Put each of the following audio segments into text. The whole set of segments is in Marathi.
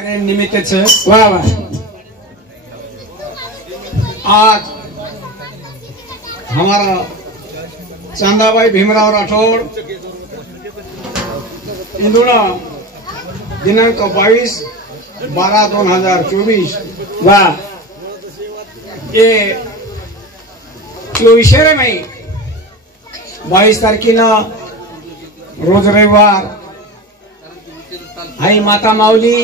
निमित्त वाह वाह। आज हमारा चांदाबाई भीमराव राठौड़ इंदुरा दिनांक 22/12/2024 वाह ये 24 मई 22 तारखेनं रोज रविवार आई माता माऊली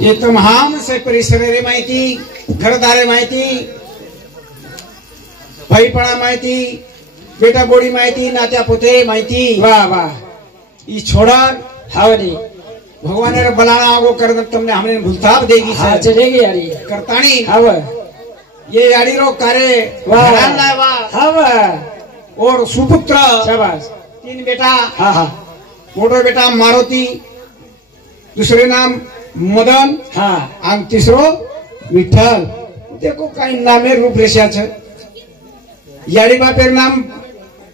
ये तमाम से परिसरे माहिती घरदारे माहिती भाईपणा माहिती बेटा बोड़ी माहिती नात्या पोते माहिती वाह वाह ई छोड़ा हावनी भगवान ने बलाना आगो कर तुमने हमने भूलताप देगी हाँ चलेगी यारी करतानी हाव ये यारी रो कार्य वाह हाव और सुपुत्र शाबाश 3 बेटा हाँ हाँ मोटो बेटा मारुति दूसरे नाम मदन हाँ और तीसरो विठ्ठल देखो कई नामे रूपरेषा छे यारी बापेर नाम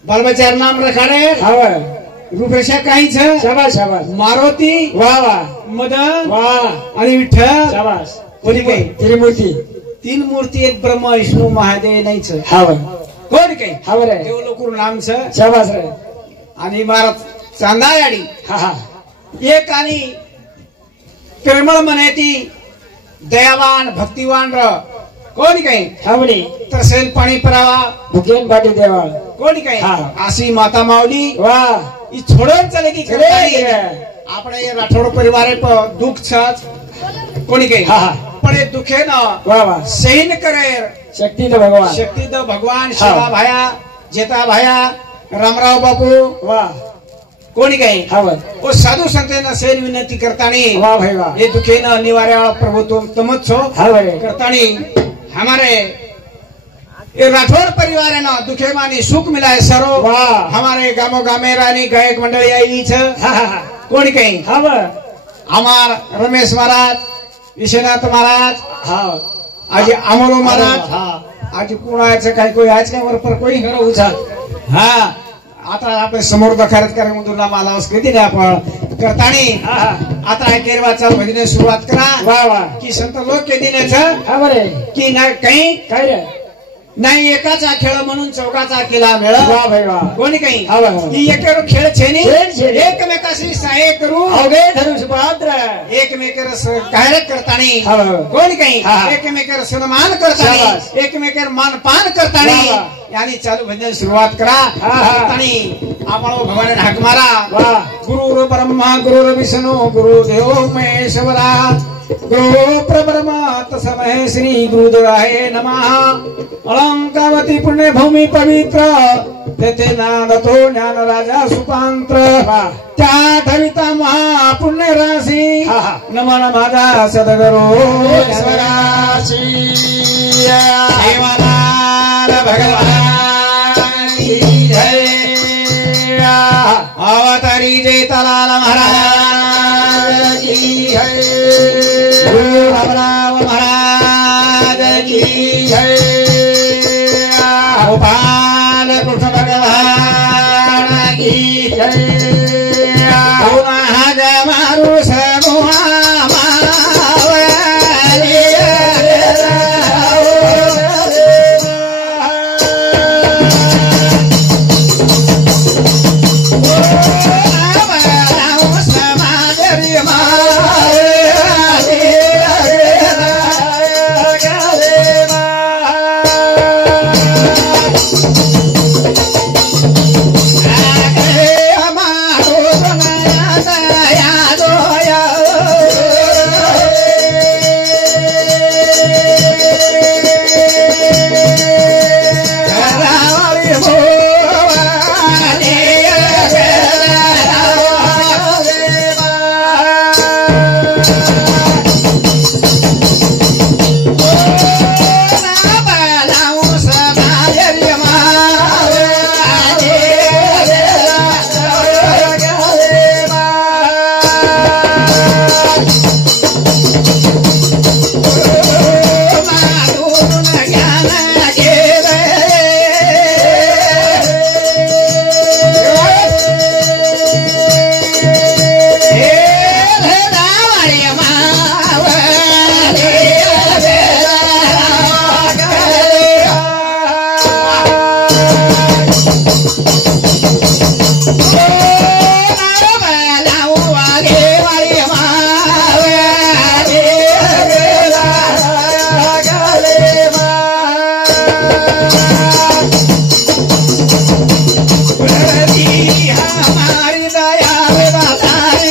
बाल बच्चार नाम रखाड़े हाँ रूपरेषा कई छे शाबाश शाबाश मारुति वाह वाह मदन वाह आणि विठ्ठल शाबाश कोणी काही त्रिमूर्ती 3 मूर्ती एक ब्रह्म विष्णु महादेव नाही छे हाँ कोण काही हाँ रे देव लोकुर नाम छे शाबाश रे आणि महाराज चांदायाडी हा हा एक आणि प्रेमळ मनेती दयावान भक्तिवान र कोणी काही थांबली तरसेल पाणी परावा भुकेन बाटी देवा कोणी काही आशी माता माऊली वाह ई छोडून चले की આપણે ये राठोड परिवारे पर दुख छाच कोणी काही हा पण ये दुखे न वाह वाह सहन करे शक्ती द भगवान शिवा भाया जेता भाया रामराव बापू वाह कोणी काही वो साधु संतेना सेन विनंती करतानी वाह भाई वाह ये दुखे न निवार्या प्रभु तुम तमच छो करतानी हमारे ये राठौड़ परिवार है ना दुखे मानी सुख मिला है सरो वाह हमारे गामो गामे रानी गायक मंडली आई छ कोणी काही हमार रमेश महाराज विश्वनाथ महाराज हाँ आज अमोलो महाराज आज कोणाचं काही कोई आज काय वर पर कोई घर उचा हाँ आता आपण समोर दखारत करे म्हणून नाम आला असं कधी नाही आपण करतानी आता केरवा चाल भजने सुरुवात करा वाह वाह की संत लोक के दिनेचं हा बरे की ना काही काय रे नाही एकाचा खेळ म्हणून चौकाचा केला मेळ वाह भाई वाह कोणी काही की एकेरो खेळ छेनी एकमेकाशी सहाय्य करू अवघे धरू सुपात्र एकमेकर कार्य करतानी कोणी काही एकमेकर सन्मान करतानी एकमेकर मानपान करतानी यानी चालू भजन सुरुवात करा आणि आपण भगवान हाक मारा गुरु ब्रह्मा गुरु विष्णु गुरु देव महेश्वरा गुरु परब्रह्म तस्मै श्री गुरुदेवाय नमः अलंकावती पुण्य भूमि पवित्र तेथे नादतो ज्ञान राजा सुपांत्र त्या धरिता महापुण्य राशी नमन माझा सद्गुरु ईश्वराशी देवानाथ भगवान की जय अवतारी जय तलाल महाराज की जय गुरु भगवान महाराज की जय गोपाल कृष्ण भगवान की जय मारू सगुआ हमारी दया बताई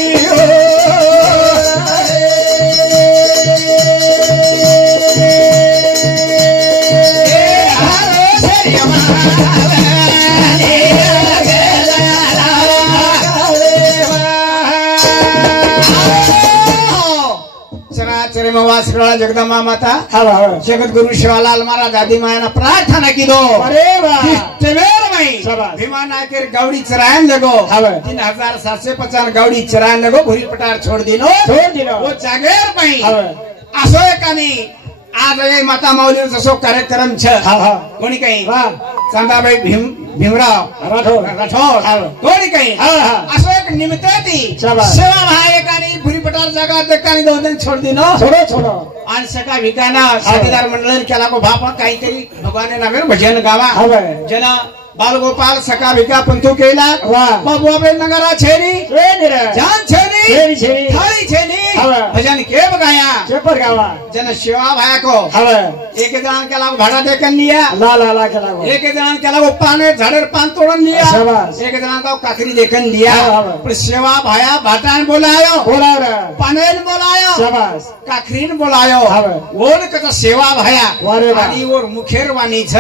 वासकड़ा जगदम्बा माता जगत गुरु शिवालाल महाराज आदि माया प्रार्थना की दो अरे भीमा नाकेर गावड़ी चरायन लगो 3750 गावड़ी चरायन लगो भूरी पटार छोड़ दिनो वो जागेर पाई असो एकानी आज माता माऊली जसो कार्यक्रम छ कोणी काही चांदाबाई भीमराव राठोड कोणी काही असो एक निमित्त ती सेवा भायक आणि भुरी पटार जागा देखानी 2 दिन छोड दिनो छोडो आणि सका विकाना साथीदार मंडळ केला को बापा काहीतरी भगवाने नामेर भजन गावा जन बालगोपाल सका विका पंथू केला बाबू आपले नगरा छेरी जान छेरी थाळी छेरी भजन के बगाया पेपर गावा जन शिवा भाया को एक जण केला भाडा देखन लिया ला केला एक जण केला पाने झाडर पान तोडन लिया एक जण का काकरी देखन लिया पण शिवा भाया भाटान बोलायो पानेल बोलायो काकरीन बोलायो ओन कसा सेवा भाया आणि और मुखेर वाणी छ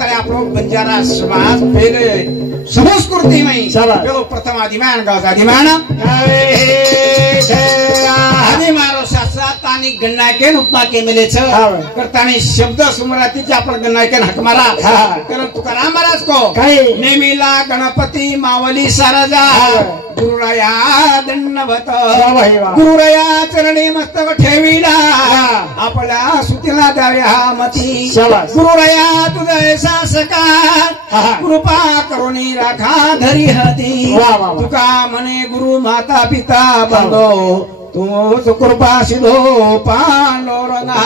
तर आपलो बंजारा समाज पहिले संस्कृती में पेलो प्रथम आदिमान गावचा आदिमान आदिमारो शास्त्रात आणि गणनायकेन उपमा केले छ करतानी शब्द सुमरातीचे आपण गणनायकेन हक मारा कारण तुकाराम महाराज को नेमिला गणपती मावली सारजा गुरुराया दंडवत गुरुराया चरणी मस्तक ठेविला आपल्या सुतीला द्याव्या मती गुरुराया तुझा शासका कृपा करुणी राखा धरी हती तुका म्हणे गुरु माता पिता बंधो तू कृपा सिधो पांडुरंगा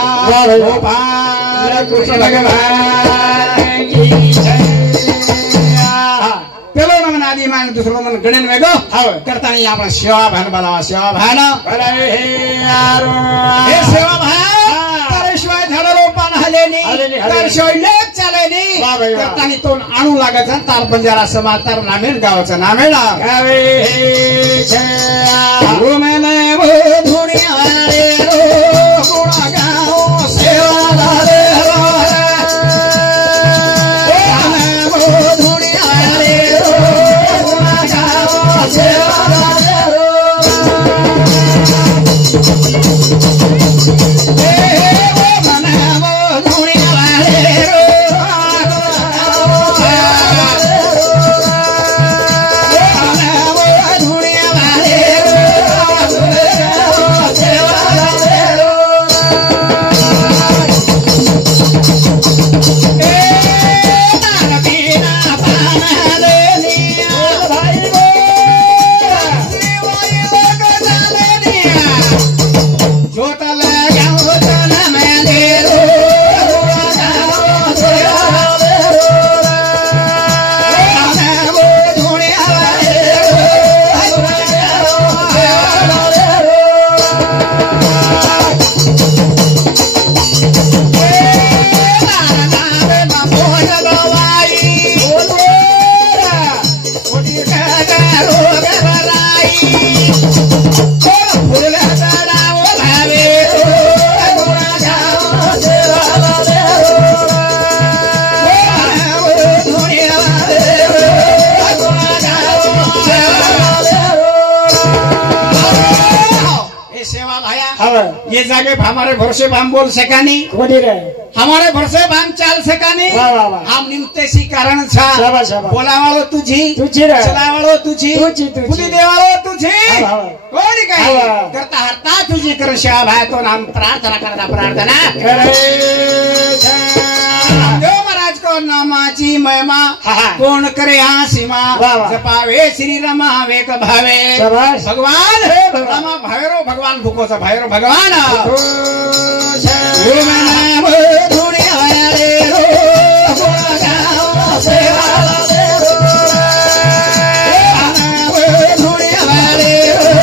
कृष्ण भगवान की जय पेलो नमन आदि मान दुसरो मन गणन वेगो करतानी आपण सेवा भान बोलावा सेवा भान हे सेवा भान शिवाय झाडं रोपान हलेनी तर शिवाय चालेनी करतानी तो आणू लागायचा तार बंजारा समाज तर नामेल गावाचं नामेल गुरुमेने धुणी आले रो गुणा गाव सेवा झाले धुणी आले रो गुणा गाव सेवा झाले ये जागे हमारे भरोसे हम बोल सकानी हमारे भरोसे हम चाल सकानी हम निमते सी कारण छा बोलावालो तुझी चलावालो तुझी पुली देवालो तुझी कोणी काय करता हरता तुझी कर शिवा भाई तो नाम प्रार्थना करता प्रार्थना देव महाराज को नामाची महिमा कोण करे हा सीमा जपावे श्री रमा वेक भावे भगवान रमा भावेरो भगवान भूकोचा भावेरो भगवान धुणी आले रो सेवा धुणी आले रो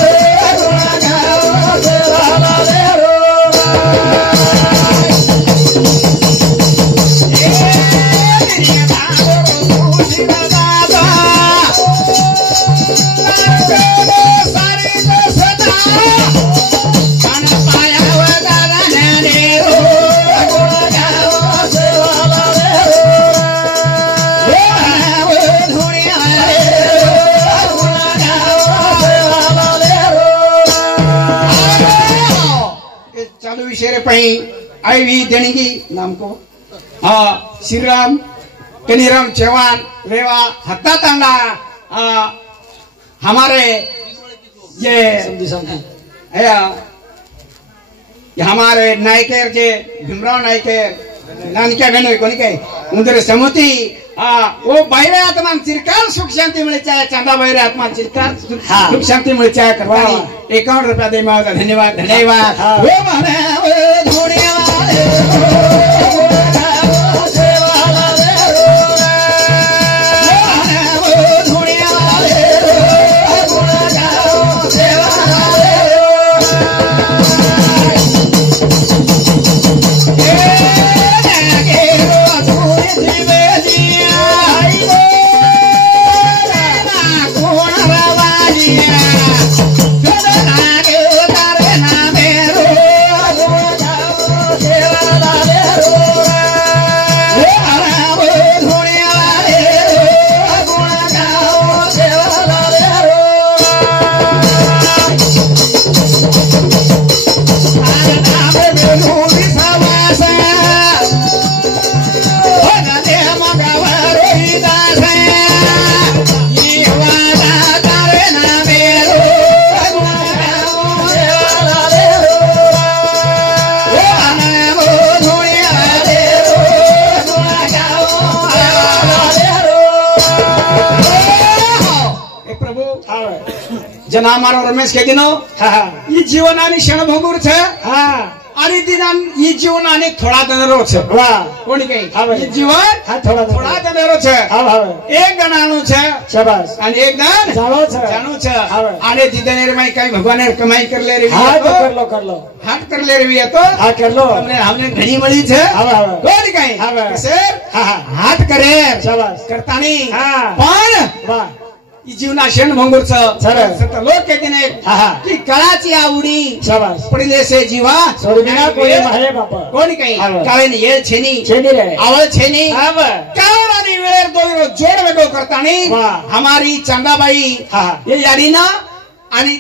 विषय पही आई भी देणगी नाम को हाँ श्रीराम कनीराम चौहान रेवा हत्ता तांडा हमारे ये हमारे नायकेर के भीमराव नायकेर नानक्या गण कोणी काय उंदर समती वो बैरे आत्मा चिरकाल सुख शांती मिळे चाहे चांदा बैरे आत्मा चिरकाल सुख शांती मिळे चाहे करवा 51 रुपया दे मावता धन्यवाद धन्यवाद वो माने धोड़िया जना हमारा रमेश के दिनो ये जीवन आणि क्षणभंगूर छे आणि दिनान ये जीवन आणि थोडा दनरो छे वाह कोणी काही ये जीवन थोडा दनरो छे एक गणाणू छे शाबाश आणि एक दान जानू छे आणि दिदनेर माई काही भगवान कमाई कर ले रे कर लो हाट कर ले रे तो हां कर लो हमने घणी मळी छे कोणी काही कसे हाट करे शाबाश करतानी पण वाह जीवना क्षण भंगूरच लोक कहते ने की कळाची आवडी पडले से जीवा सोडविना कोणी आहे बापा कोणी काही काळे ने ये छेनी रे आवळ छेनी काळानी वेळेर दोरो जोड वेगो करतानी हमारी चांदाबाई ये याडीना आणि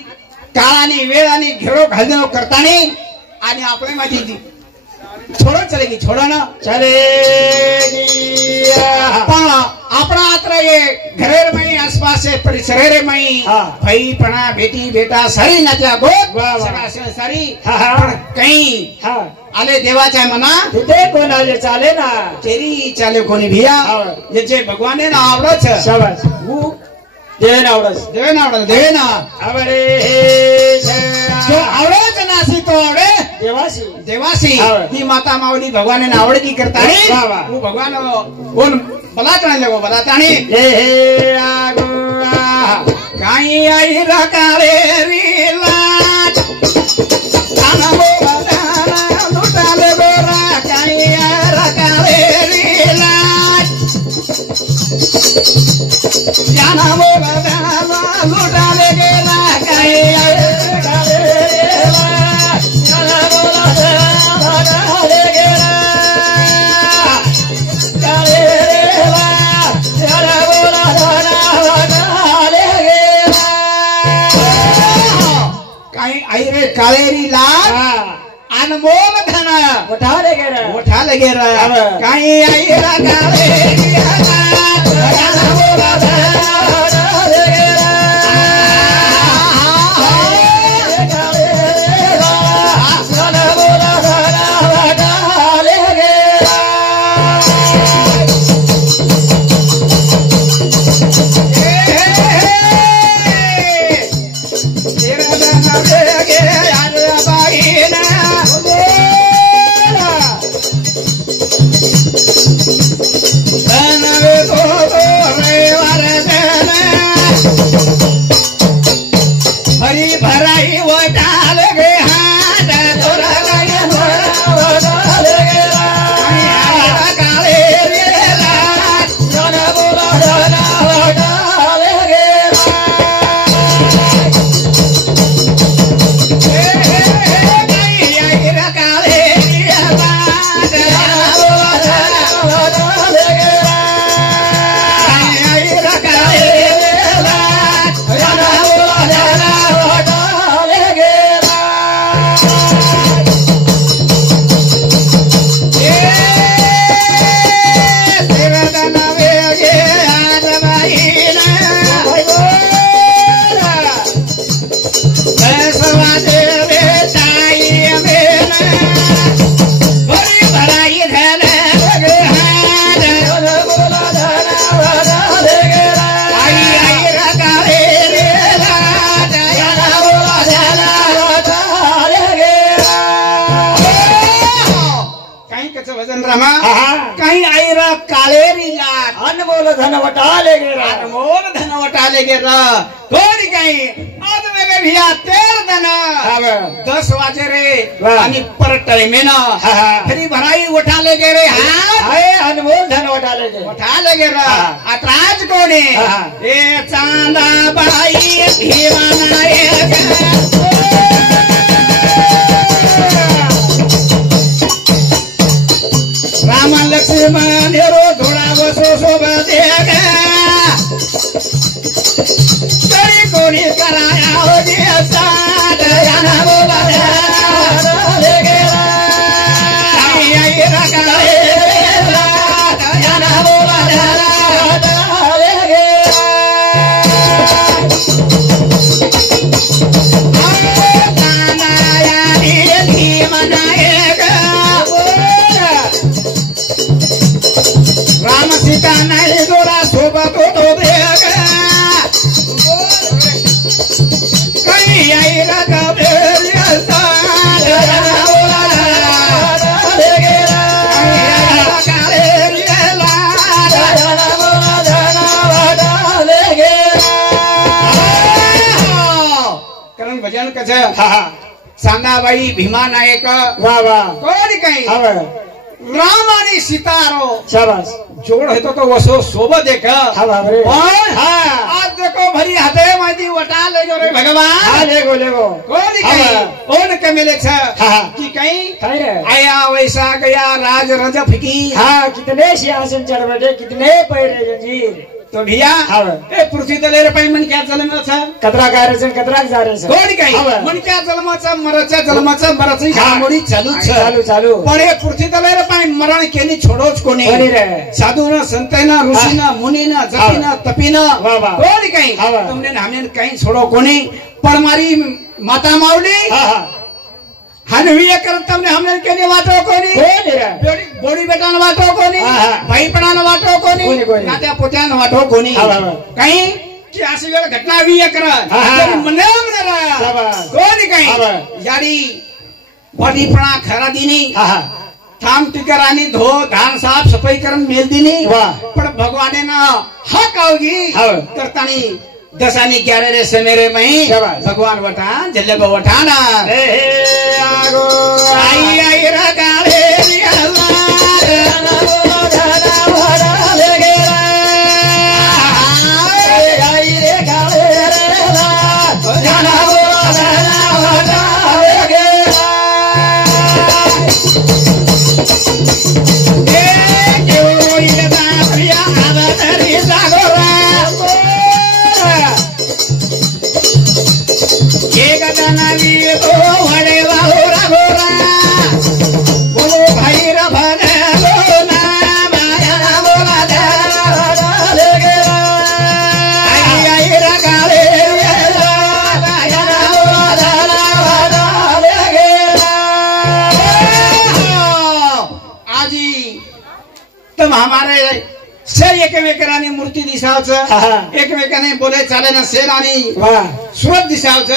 काळानी वेळ आणि घेरो घालनो करतानी आणि आपले माझी छोड़ो चलेगी छोड़ो ना चलेगी अपना आत्र ये घरेर में आसपास से परिसरेर में भाई पणा बेटी बेटा सारी नात्या गोद सारी कहीं आले देवाच्या मना तिथे कोण आले चाले ना तेरी चाले कोणी भिया याचे भगवाने ना आवडच शाबाश देवेना आवडे आवडच नासी तो आवडे देवासी ती माता मावली भगवान ने आवडती करता वो भगवान कोण बलाताणी लगो बलाताणी हे आगो काई आई रकाळे रिलाट आना बोलाना लुटाले गोरा काई रकाळे रिलाट जाना बोलाना लुटाले गेला काई रकाळे रिलाट जाना बोलाना लुटाले गेला काळे काळेरी लाल अनमोल धन मोठा लगे काही आईरा काळेरी धन वे तो रे वारे काळेरी लाट अनमोल धन वटाले गेला अनमोल धन वटाले गेला कोणी काही आज मेरे भिया 13 धन 10 वाजे रे आणि परत टाइमेन फरी भराई उठाले गे रे हाय अनमोल धन वटाले गे उठाले गे रे आता आज कोणी ए चांदा बाई भीमाना राम लक्ष्मण हेरो धोळा बसो सोबत तरी कोणी कराया हो देता दयाना बोला राम सीता नाही दोरा सोबत होतो काही आई कारण भजन कसं सांगाबाई भीमा नायक वा वा कोणी काही राम आणि सीतारो शाबास जोड होतो तो वसो सोबत एक आज देखो भरी हाते माहिती वटा ले जो रे भगवान लेगो लेगो कोणी काही ओन कमेले की काही आया वैसा गया राज रज फिकी कितने सिंहासन चढ़ बैठे कितने पैरे जंजीर तो भैया ए पृथ्वी तलेर पाई मन क्या जन्माचा कतरा गायरसन कतरा जारेसन कोणी काही मन क्या जन्माचा मरचा जन्माचा मरची घामोडी चालू चालू चालू पण हे पृथ्वी तलेर पाई मरण केली छोडोच कोणी साधून संतैन ऋषीन मुनीन जपीन तपीन कोणी काही तुमने हमने काही छोडो कोणी पण मारी माता माऊली हनवी करत तुमने हमने केली वाटो कोणी बोडी बेटान वाटो कोणी भाई पणान वाटो कोणी नात्या पोत्यान वाटो कोणी काही की अशी वेळ घटना हवी करत कोणी काही यारी बॉडीपणा खरा दिनी थांब टिकर आणि धो धान साफ सफाई करून मेल दिनी पण भगवाने ना हक आवगी करतानी 10 आणि 11 रे समेरे मही भगवान वटा जल्लब वठाना आई आई रगाळे हमारे से एकमेकाने मूर्ती दिसावचं एकमेकाने बोले चाले ना शेर आणि सुरत दिसावचं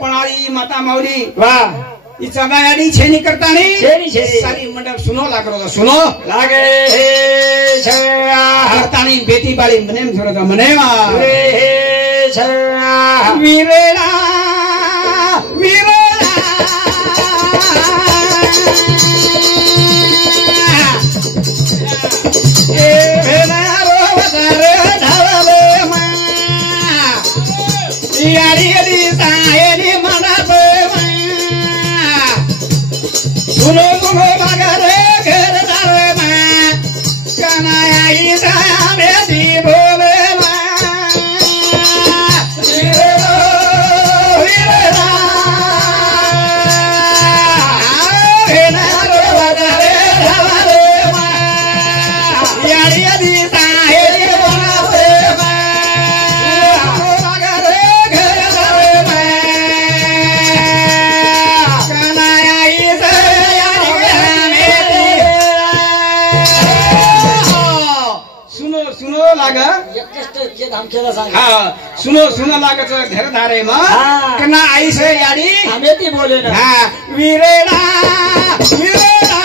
पण आई माता माऊली हिचा गाडी छेनी करतानी सारी मंडप सुनो लागलो सुनो लागे करतानी बेटी बाळी मने थोडं मने वीरेला वीरेला सुनो सुनो मगरे घर दारे में कनाई दया बेटी बोले सुनो सुनो लागत घर धारे मना आई से यारी हमें ती बोले ना वीरेड़ा वीरेड़ा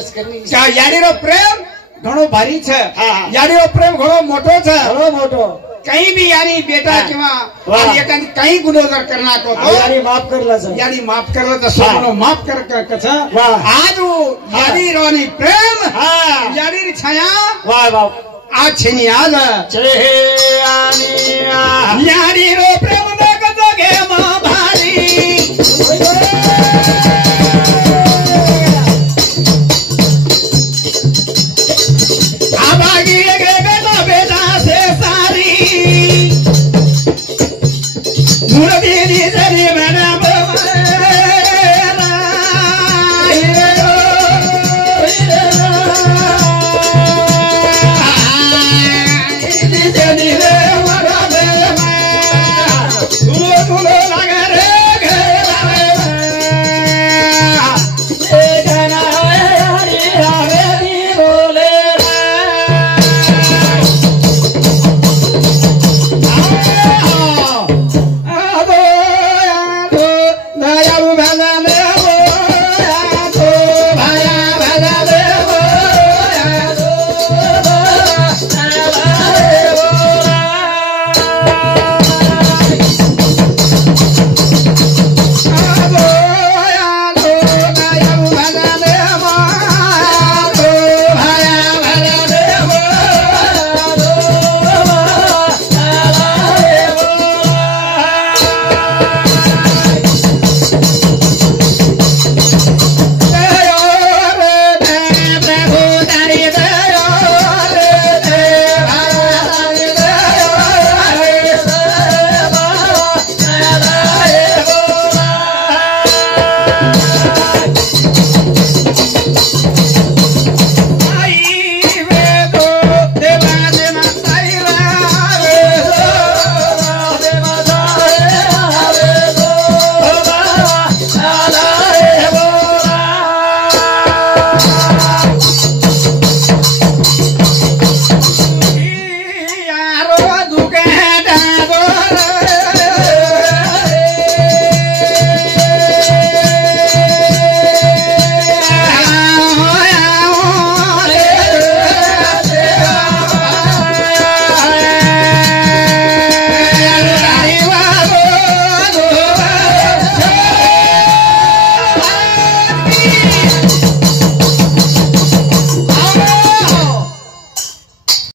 બસ કરવી છે. યાડીનો પ્રેમ ઘણો ભારી છે. હા. યાડીનો પ્રેમ ઘણો મોટો છે. ઘણો મોટો. કઈ બી યાની બેટા હા. કેવા વાહ. એકાંત કઈ ગુનેગાર કરી નાખો તો યારી માફ કરલા છે. યાની માફ કરો તો સૌનો માફ કર છે. વાહ. આજ યાડી રોની પ્રેમ હા. યાડી છાયા વાહ વાહ. આ છે ની આજ જય હે આની